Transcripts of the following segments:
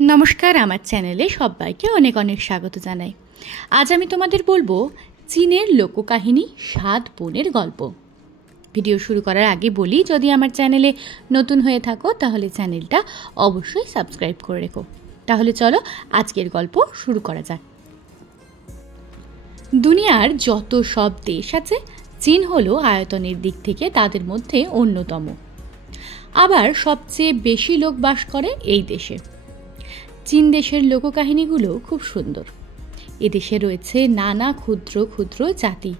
নমস্কার, আমার চ্যানেলে সবাইকে অনেক অনেক স্বাগত জানাই। আজ আমি তোমাদের বলবো চীনের লোককাহিনী 7 বোনের গল্প। ভিডিও শুরু করার আগে বলি, যদি আমার চ্যানেলে নতুন হয়ে থাকো তাহলে চ্যানেলটা অবশ্যই সাবস্ক্রাইব করে রেখো। তাহলে চলো আজকের গল্প শুরু করা যাক। দুনিয়ার যত সব দেশ আছে, চীন হলো আয়তনের দিক থেকে তাদের মধ্যে অন্যতম। আবার সবচেয়ে বেশি লোক বাস করে এই দেশে। চীন দেশের লোককাহিনীগুলো খুব সুন্দর। এদেশে রয়েছে নানা ক্ষুদ্র ক্ষুদ্র জাতি,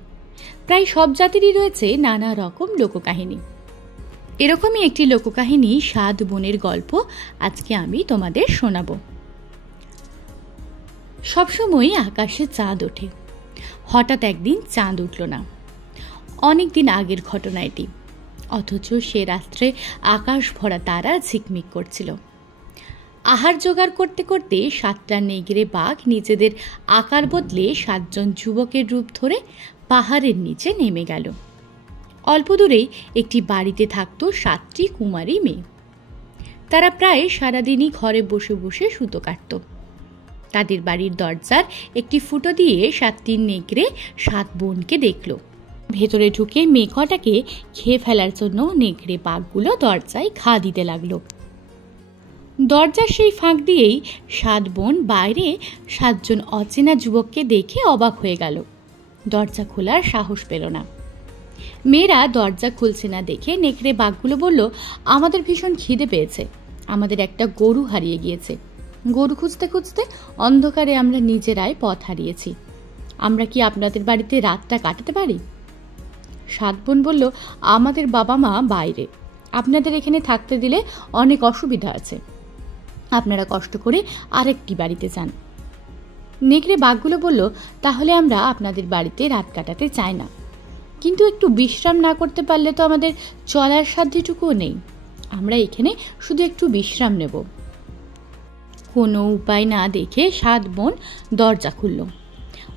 প্রায় সব জাতিরই রয়েছে নানা রকম লোককাহিনী। এরকমই একটি লোককাহিনী 7 বোনের গল্প আজকে আমি তোমাদের শোনাব। সবসময় আকাশে চাঁদ ওঠে, হঠাৎ একদিন চাঁদ উঠল না। অনেক দিন আগের ঘটনা এটি, অথচ সে রাত্রে আকাশ ভরা তারা ঝিকমিক করছিল। আহার জোগাড় করতে করতে 7টা নেগড়ে বাঘ নিজেদের আকার বদলে 7 জন যুবকের রূপ ধরে পাহাড়ের নিচে নেমে গেল। অল্প দূরেই একটি বাড়িতে থাকতো 7টি কুমারী মেয়ে। তারা প্রায় সারাদিনই ঘরে বসে বসে সুতো কাটত। তাদের বাড়ির দরজার একটি ফুটো দিয়ে 7টি নেগড়ে 7 বোনকে দেখল। ভেতরে ঢুকে মেয়ে কটাকে খেয়ে ফেলার জন্য নেগড়ে বাঘগুলো দরজায় ঘা দিতে লাগলো। দরজার সেই ফাঁক দিয়েই 7 বোন বাইরে 7 জন অচেনা যুবককে দেখে অবাক হয়ে গেল। দরজা খোলার সাহস পেল না। মেয়েরা দরজা খুলছে না দেখে নেকড়ে বাঘগুলো বলল, আমাদের ভীষণ খিদে পেয়েছে, আমাদের একটা গরু হারিয়ে গিয়েছে। গরু খুঁজতে খুঁজতে অন্ধকারে আমরা নিজেরাই পথ হারিয়েছি। আমরা কি আপনাদের বাড়িতে রাতটা কাটাতে পারি? 7 বোন বলল, আমাদের বাবা মা বাইরে, আপনাদের এখানে থাকতে দিলে অনেক অসুবিধা আছে, আপনারা কষ্ট করে আরেকটি বাড়িতে যান। নেকড়ে বাঘগুলো বলল, তাহলে আমরা আপনাদের বাড়িতে রাত কাটাতে চাই না, কিন্তু একটু বিশ্রাম না করতে পারলে তো আমাদের চলার সাধ্যটুকুও নেই। আমরা এখানে শুধু একটু বিশ্রাম নেব। কোনো উপায় না দেখে 7 বোন দরজা খুলল।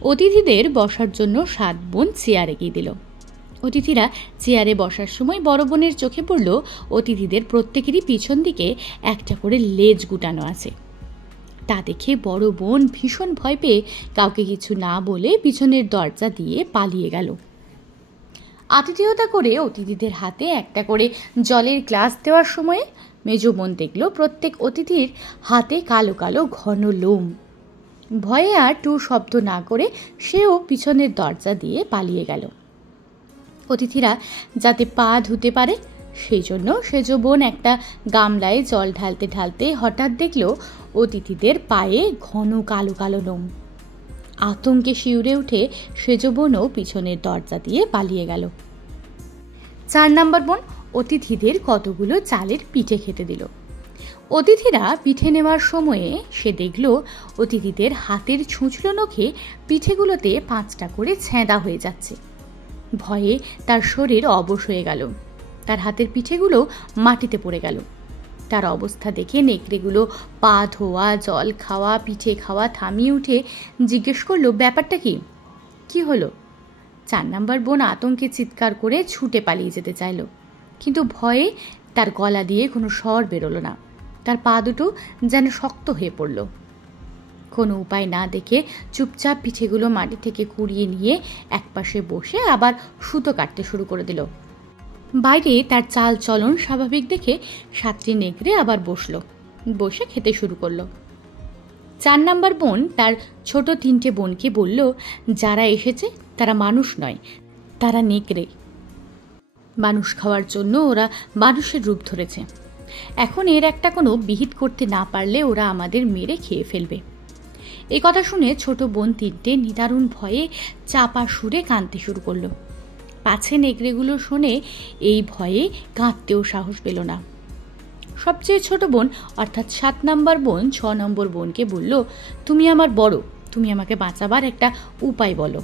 অতিথিদের বসার জন্য 7 বোন চেয়ার এগিয়ে দিল। অতিথিরা চেয়ারে বসার সময় বড় বোনের চোখে পড়ল অতিথিদের প্রত্যেকেরই পিছন দিকে একটা করে লেজ গুটানো আছে। তা দেখে বড় বোন ভীষণ ভয় পেয়ে কাউকে কিছু না বলে পিছনের দরজা দিয়ে পালিয়ে গেল। আতিথেয়তা করে অতিথিদের হাতে একটা করে জলের গ্লাস দেওয়ার সময় মেজ বোন দেখল প্রত্যেক অতিথির হাতে কালো কালো ঘন লোম। ভয়ে আর টু শব্দ না করে সেও পিছনের দরজা দিয়ে পালিয়ে গেল। অতিথিরা যাতে পা ধুতে পারে সেই জন্য সেজ বোন একটা গামলায় জল ঢালতে ঢালতে হঠাৎ দেখল অতিথিদের পায়ে ঘন কালো কালো লোম। আতঙ্কে শিউরে উঠে সেজ বোনও পিছনের দরজা দিয়ে পালিয়ে গেল। 4 নম্বর বোন অতিথিদের কতগুলো চালের পিঠে খেতে দিল। অতিথিরা পিঠে নেওয়ার সময়ে সে দেখল অতিথিদের হাতের ছুঁচলো নখে পিঠেগুলোতে 5টা করে ছেঁদা হয়ে যাচ্ছে। ভয়ে তার শরীর অবশ হয়ে গেল, তার হাতের পিঠেগুলো মাটিতে পড়ে গেল। তার অবস্থা দেখে নেকড়েগুলো পা ধোয়া, জল খাওয়া, পিঠে খাওয়া থামিয়ে উঠে জিজ্ঞেস করলো, ব্যাপারটা কি হলো? 4 নম্বর বোন আতঙ্কে চিৎকার করে ছুটে পালিয়ে যেতে চাইল, কিন্তু ভয়ে তার গলা দিয়ে কোনো স্বর বেরোলো না। তার পা দুটো যেন শক্ত হয়ে পড়ল। কোনো উপায় না দেখে চুপচাপ পিঠেগুলো মাটি থেকে কুড়িয়ে নিয়ে একপাশে বসে আবার সুতো কাটতে শুরু করে দিল। বাইরে তার চাল চলন স্বাভাবিক দেখে 7টি নেকড়ে আবার বসে খেতে শুরু করলো। 4 নম্বর বোন তার ছোট 3টে বোনকে বলল, যারা এসেছে তারা মানুষ নয়, তারা নেকড়ে। মানুষ খাওয়ার জন্য ওরা মানুষের রূপ ধরেছে। এখন এর একটা কোনো বিহিত করতে না পারলে ওরা আমাদের মেরে খেয়ে ফেলবে। এই কথা শুনে ছোট বোন 3টে নিদারুণ ভয়ে চাপা সুরে কাঁদতে শুরু করলো। পাছে নেকড়েগুলো শুনে এই ভয়ে কাঁদতেও সাহস পেল না। সবচেয়ে ছোট বোন অর্থাৎ 7 নম্বর বোন 6 নম্বর বোনকে বলল, তুমি আমার বড়, তুমি আমাকে বাঁচাবার একটা উপায় বলো।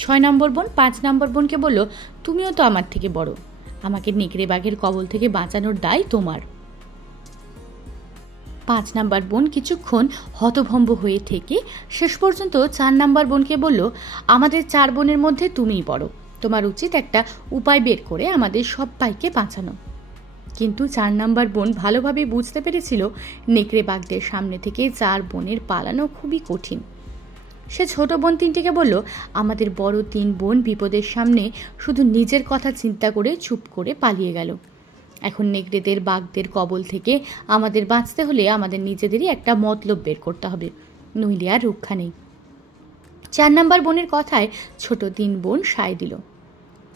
6 নম্বর বোন 5 নম্বর বোনকে বলল, তুমিও তো আমার থেকে বড়, আমাকে নেকড়ে বাঘের কবল থেকে বাঁচানোর দায় তোমার। 5 নম্বর বোন কিছুক্ষণ হতভম্ব হয়ে থেকে শেষ পর্যন্ত 4 নম্বর বোনকে বলল, আমাদের 4 বোনের মধ্যে তুমিই বড়, তোমার উচিত একটা উপায় বের করে আমাদের সবাইকে বাঁচানো। কিন্তু 4 নম্বর বোন ভালোভাবে বুঝতে পেরেছিল নেকড়ে বাঘদের সামনে থেকে 4 বোনের পালানো খুবই কঠিন। সে ছোট বোন 3টিকে বলল, আমাদের বড় 3 বোন বিপদের সামনে শুধু নিজের কথা চিন্তা করে চুপ করে পালিয়ে গেল। এখন নেকড়েদের বাঘদের কবল থেকে আমাদের বাঁচতে হলে আমাদের নিজেদেরই একটা মতলব বের করতে হবে, নইলে আর রক্ষা নেই। 4 নম্বর বোনের কথায় ছোট 3 বোন সায় দিল।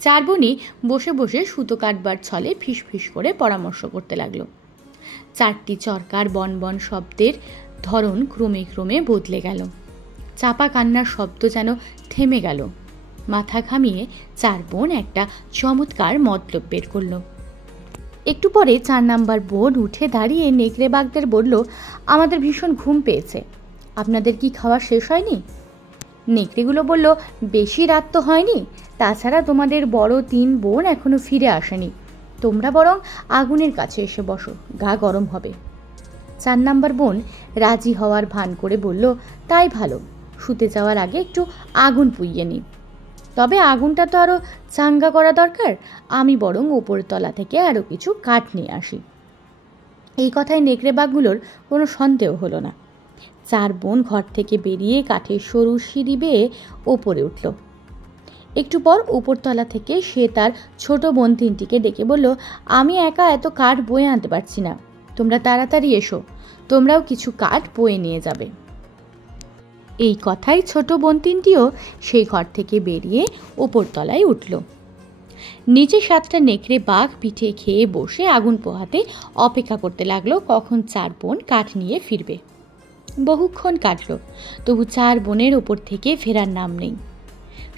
4 বোনই বসে বসে সুতো কাটবার ছলে ফিস ফিস করে পরামর্শ করতে লাগলো। 4টি চরকার বন বন শব্দের ধরন ক্রমে ক্রমে বদলে গেল। চাপা কান্নার শব্দ যেন থেমে গেল। মাথা ঘামিয়ে 4 বোন একটা চমৎকার মতলব বের করলো। একটু পরে 4 নম্বর বোন উঠে দাঁড়িয়ে নেকড়ে বাঘদের বলল, আমাদের ভীষণ ঘুম পেয়েছে, আপনাদের কি খাওয়া শেষ হয়নি? নেকড়েগুলো বলল, বেশি রাত তো হয়নি, তাছাড়া তোমাদের বড় 3 বোন এখনো ফিরে আসেনি, তোমরা বরং আগুনের কাছে এসে বসো, গা গরম হবে। 4 নম্বর বোন রাজি হওয়ার ভান করে বলল, তাই ভালো, শুতে যাওয়ার আগে একটু আগুন পুইয়ে নি। তবে আগুনটা তো আরো চাঙ্গা করা দরকার, আমি বরং ওপর তলা থেকে আরো কিছু কাঠ নিয়ে আসি। এই কথায় নেকড়ে বাঘগুলোর কোনো সন্দেহ হলো না। 4 বোন ঘর থেকে বেরিয়ে কাঠের সরু সিঁড়ি বেয়ে ওপরে উঠল। একটু পর উপরতলা থেকে সে তার ছোট বোন 3টিকে ডেকে বলল, আমি একা এত কাঠ বয়ে আনতে পারছি না, তোমরা তাড়াতাড়ি এসো, তোমরাও কিছু কাঠ বয়ে নিয়ে যাবে। এই কথাই ছোট বোন 3টিও সেই ঘর থেকে বেরিয়ে উপরতলায় উঠল। নিচে 7টা নেকড়ে বাঘ পিঠে খেয়ে বসে আগুন পোহাতে অপেক্ষা করতে লাগলো কখন 4 বোন কাঠ নিয়ে ফিরবে। বহুক্ষণ কাটল, তবু 4 বোনের ওপর থেকে ফেরার নাম নেই।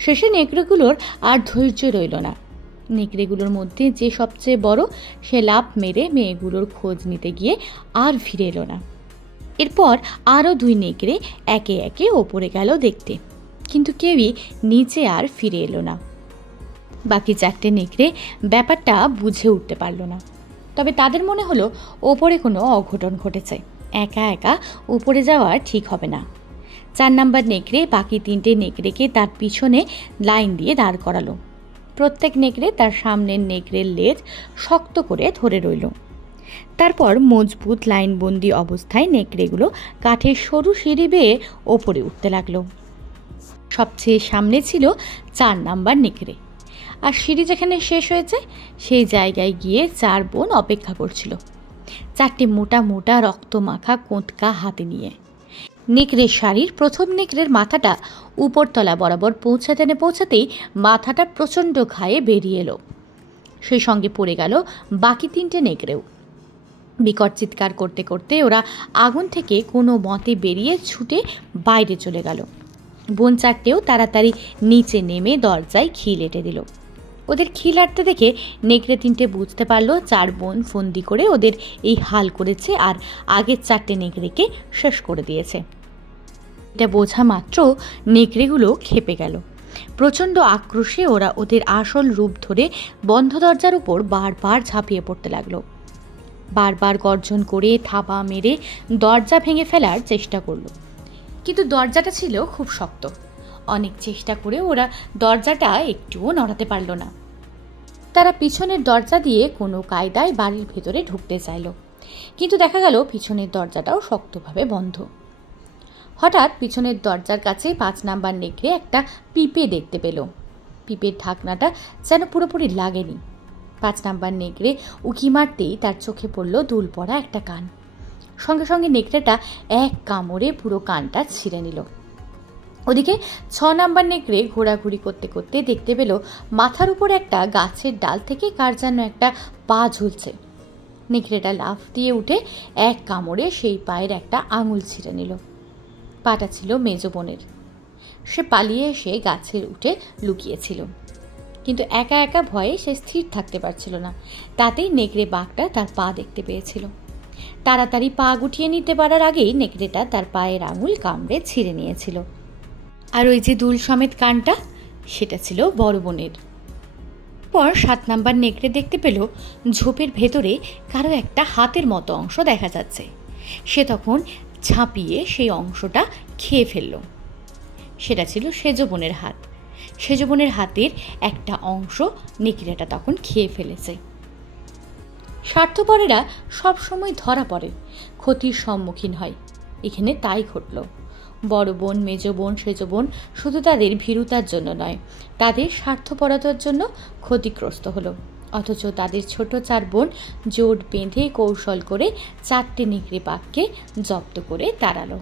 শেষে নেকড়েগুলোর আর ধৈর্য রইল না। নেকড়েগুলোর মধ্যে যে সবচেয়ে বড় সে লাফ মেরে মেয়েগুলোর খোঁজ নিতে গিয়ে আর ফিরে এলো না। এরপর আরও 2 নেকড়ে একে একে ওপরে গেল দেখতে, কিন্তু কেউই নিচে আর ফিরে এলো না। বাকি 4টে নেকড়ে ব্যাপারটা বুঝে উঠতে পারল না। তবে তাদের মনে হলো ওপরে কোনো অঘটন ঘটেছে, একা একা উপরে যাওয়া ঠিক হবে না। 4 নম্বর নেকড়ে বাকি 3টে নেকড়েকে তার পিছনে লাইন দিয়ে দাঁড় করালো। প্রত্যেক নেকড়ে তার সামনের নেকড়ের লেজ শক্ত করে ধরে রইল। তারপর মজবুত লাইনবন্দি অবস্থায় নেকড়েগুলো কাঠের সরু সিঁড়ি বেয়ে ওপরে উঠতে লাগলো। সবচেয়ে সামনে ছিল 4 নম্বর নেকড়ে, আর সিঁড়ি যেখানে শেষ হয়েছে সেই জায়গায় গিয়ে 4 বোন অপেক্ষা করছিল, 4টে মোটা মোটা রক্ত মাখা কোঁতকা হাতে নিয়ে। নেকড়ের শাড়ির প্রথম নেকড়ের মাথাটা উপরতলা বরাবর পৌঁছাতেই মাথাটা প্রচণ্ড ঘায়ে বেরিয়ে এলো। সেই সঙ্গে পড়ে গেল বাকি 3টে নেকড়েও। বিকট চিৎকার করতে করতে ওরা আগুন থেকে কোনো মতে বেরিয়ে ছুটে বাইরে চলে গেল। বোন 4টেও তাড়াতাড়ি নিচে নেমে দরজায় খিল এঁটে দিল। ওদের খিল আটতে দেখে নেকড়ে 3টে বুঝতে পারলো 4 বোন ফন্দি করে ওদের এই হাল করেছে আর আগের 4টে নেকড়েকে শেষ করে দিয়েছে। এটা বোঝা মাত্র নেকড়েগুলো ক্ষেপে গেল। প্রচণ্ড আক্রোশে ওরা ওদের আসল রূপ ধরে বন্ধ দরজার উপর বারবার ঝাঁপিয়ে পড়তে লাগলো। বারবার গর্জন করে থাবা মেরে দরজা ভেঙে ফেলার চেষ্টা করলো, কিন্তু দরজাটা ছিল খুব শক্ত। অনেক চেষ্টা করে ওরা দরজাটা একটুও নড়াতে পারল না। তারা পিছনের দরজা দিয়ে কোনো কায়দায় বাড়ির ভেতরে ঢুকতে চাইল, কিন্তু দেখা গেল পিছনের দরজাটাও শক্তভাবে বন্ধ। হঠাৎ পিছনের দরজার কাছে 5 নাম্বার নেকড়ে একটা পিঁপে দেখতে পেল। পিঁপের ঢাকনাটা যেন পুরোপুরি লাগেনি। 5 নাম্বার নেকড়ে উকি মারতেই তার চোখে পড়ল দুল পড়া একটা কান। সঙ্গে সঙ্গে নেকড়েটা এক কামড়ে পুরো কানটা ছিঁড়ে নিল। ওদিকে 6 নাম্বার নেকড়ে ঘোরাঘুরি করতে করতে দেখতে পেল মাথার উপর একটা গাছের ডাল থেকে কার যেন একটা পা ঝুলছে। নেকড়েটা লাফ দিয়ে উঠে এক কামড়ে সেই পায়ের একটা আঙুল ছিঁড়ে নিল। পাটা ছিল মেজ বোনের। সে পালিয়ে এসে গাছের উঠে লুকিয়েছিল, কিন্তু একা একা ভয়ে সে স্থির থাকতে পারছিল না। তাতেই নেকড়ে বাঘটা তার পা দেখতে পেয়েছিল। তাড়াতাড়ি পা গুটিয়ে নিতে পারার আগেই নেকড়েটা তার পায়ের আঙুল কামড়ে ছিঁড়ে নিয়েছিল। আর ওই যে দুল সমেত কানটা, সেটা ছিল বড় বোনের। পর 7 নাম্বার নেকড়ে দেখতে পেল ঝোপের ভেতরে কারো একটা হাতের মতো অংশ দেখা যাচ্ছে। সে তখন ঝাঁপিয়ে সেই অংশটা খেয়ে ফেলল। সেটা ছিল সেজ বোনের হাত। সেজ বোনের হাতের একটা অংশ নেকড়েটা তখন খেয়ে ফেলেছে। স্বার্থপরেরা সবসময় ধরা পড়ে, ক্ষতির সম্মুখীন হয়। এখানে তাই ঘটল। বড় বোন, মেজ বোন, সেজ বোন শুধু তাদের ভীরুতার জন্য নয়, তাদের স্বার্থপরতার জন্য ক্ষতিগ্রস্ত হলো। অথচ তাদের ছোট 4 বোন জোট বেঁধে কৌশল করে 4টে নেকড়ে বাঘকে জব্দ করে তাড়ালো।